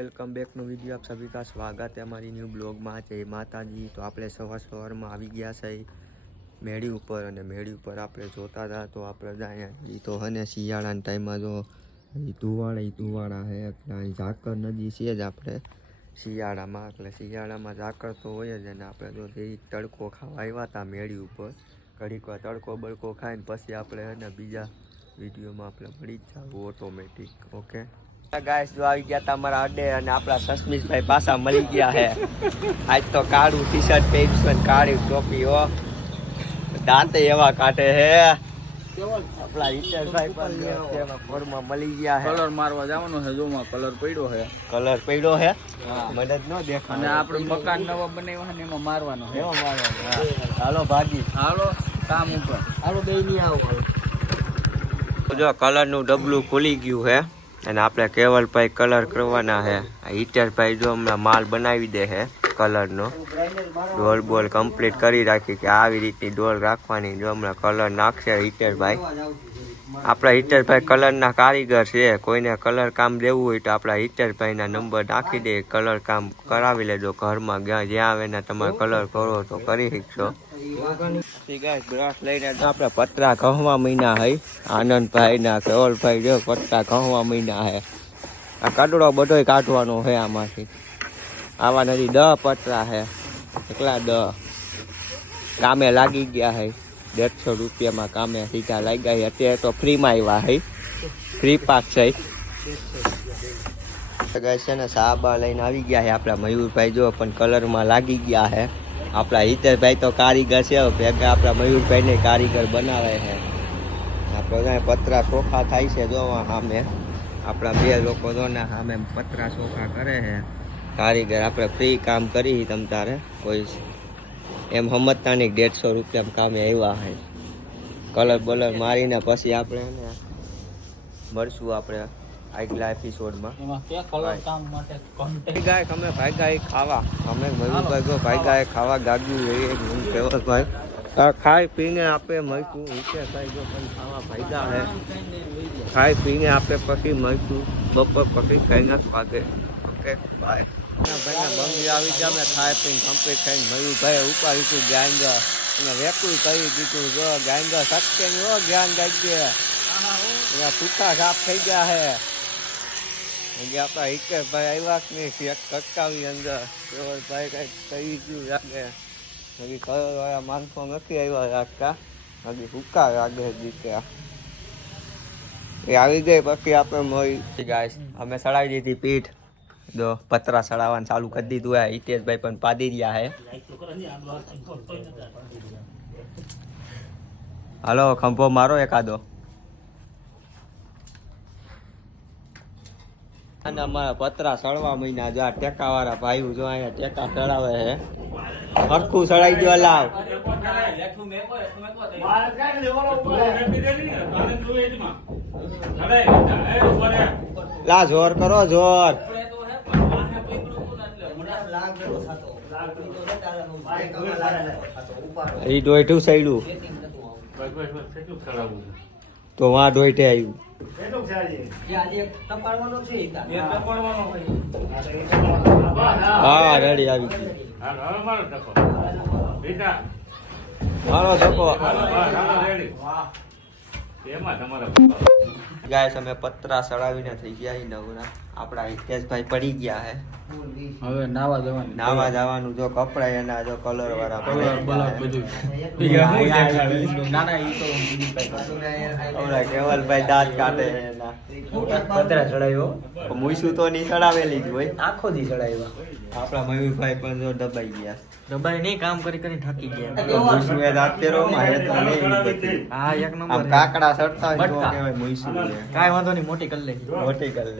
Welcome back નો video આપ સभी का स्वागत है हमारी न्यू ब्लॉग में। जय माताजी। तो આપણે સવારમાં આવી ગયા છે મેળી ઉપર અને મેળી ઉપર આપણે જોતા હતા તો આપણે જાય તો હને શિયાળાના ટાઈમમાં જો ધુવાડા છે એટલે ઝાકર નદી છે જ આપણે શિયાળામાં, એટલે શિયાળામાં ઝાકર તો હોય જ અને આપણે જો તડકો ખાવા આવ્યા હતા મેળી ઉપર ઘડીક વાર તડકો બળકો ખાઈને પછી આપણે હે ને બીજા વિડીયોમાં આપણે મળી જ જાવ ઓટોમેટિક। ઓકે ગાઈસ જો આવી ગયા તા અમારા અડે અને આપણા સસ્મિતભાઈ પાછા મળી ગયા હે। આજ તો કાળું ટી શર્ટ પહેર્યું કાળી ટોપી હો, દાંતે એવા કાઢે હે આપણા હિતેશભાઈ પણ ફોરમાં મળી ગયા હે। કલર મારવા જવાનો છે, જોમાં કલર પડ્યો હે મને જ ન દેખાય અને આપણે મકાન નવા બનાવ્યા ને એમાં મારવાનો છે। એવો મારવાનો હાલો ભાગી હાલો કામ ઉપર હાલો બે ની આવો। જો કલર નું ડબલું ખુલી ગયું હે અને આપણે કેવલભાઈ કલર કરવાના છે। હિતેશભાઈ જો હમણાં માલ બનાવી દે છે કલરનો, ડોલ બોલ કમ્પ્લીટ કરી રાખી કે આવી રીતની ડોલ રાખવાની। જો હમણાં કલર નાખશે હિતેશભાઈ। આપણા હિતેશભાઈ કલરના કારીગર છે, કોઈને કલર કામ દેવું હોય તો આપણા હિતેશભાઈના નંબર નાખી દે, કલર કામ કરાવી લેજો ઘરમાં, જ્યાં આવે ને તમારે કલર કરો તો કરી શકશો। બ્રશ લઈને આપણે પતરા કહવા મહિના હઈ આનંદભાઈ ના કેવલભાઈ જો પતરા કહવા મહિના હે। આ કડડો બધો કાઢવાનો છે આમાંથી, આવા નથી 10 પતરા હે, એકલા 10 કામે લાગી ગયા હે। 150 રૂપિયામાં કામે સીધા લાગ્યા છે। અત્યારે તો ફ્રીમાં આવ્યા હે, ફ્રી પાસ છે છે ને સાબા લઈને આવી ગયા છે આપણા મયુરભાઈ જો પણ કલરમાં લાગી ગયા છે। આપણા હિતેશભાઈ તો કારીગર છે, ભેગા આપણા મયુરભાઈ ને કારીગર બનાવે છે। આપણે પતરા ચોખા થાય છે જોવા સામે આપણા બે લોકો જો ને સામે પતરા ચોખા કરે છે કારીગર। આપણે ફ્રી કામ કરી તમ તારે કોઈ એમ સમજતા નહીં, 150 રૂપિયામાં કામે આવ્યા છે। કલર બલર મારીને પછી આપણે એને મળશું આપણે આગલા એપિસોડમાં। અમે ભાગ્યા ખાવા, અમે મયુરભાઈ જો ભાગ્યા ખાવા ગાગ્યું જોઈએ કેવલભાઈ ખાઈ પીને આપે મળશું। હિતેશભાઈ જો પણ ખાવા ભાગ્યા હે, ખાઈ પીને આપે પછી મળશું બપોર પછી 3 વાગે। Okay bye. ભાઈના બંગી આવી ગયા, અમે ખાઈ પીને કમ્પ્લીટ થઈને મયુરભાઈ ઉપાડી હતું ગાંજર અને વેકું કરી દીધું। જો ગાંજર સટકે નહીં હો, જ્ઞાન ગાજે એના ટૂંકા સાફ થઈ ગયા છે। આપણા હિતેશભાઈ આવ્યા કે નહીં એક કટકાવી અંદર કેવલભાઈ કંઈક કહી ગયું લાગે, હજી કલરવાળા માણસો નથી આવ્યા રાખતા, હજી ભૂકા લાગે દીકરા એ આવી ગઈ પછી આપણે મળી ગાઈસ અમે સડાવી દીધી પીઠ, જો પતરા સડાવવાનું ચાલુ કરી દીધું હે। હિતેશભાઈ પણ પાડી રહ્યા હે। હાલો ખંભો મારો એકાદો। અને અમારા પતરા સળવા મહિના જો આ ટેકા વાળા ભાઈ જો અહીંયા ટેકા સળાવે છે, હરખું સળાઈ ગયો લાવ લા જોર કરો જોર એ ડોઈઠું સૈડું તો વાં ડોઈઠે આવ્યું હા રેડી આવી ગયું હાલો ધક્કો ગાઈસ અમે પતરા સડાવીને થઈ ગયા નવરા। આપણા હિતેશભાઈ પડી ગયા હે, હવે નાવા જવાનું જો કપડા એના જો કલર વાળા કેવલભાઈ દાંત કાઢે એના પતરા ચડાવ્યો મુઈસું તો નહીં ચડાવેલી જ હોય, આખો દી ચડાવ્યા। આપણા મયુરભાઈ પણ જો દબાઈ ગયા, દબાઈ નહીં કામ કરી ઠાકી ગયા। મુઈસું એ દાંત પહેરવામાં હે તો નહીં હા એક નંબર કાકડા સડતા હોય તો કહેવાય મુઈસું, કાંઈ વાંધો નહીં મોટી કરી લે। મોટી કરી લે।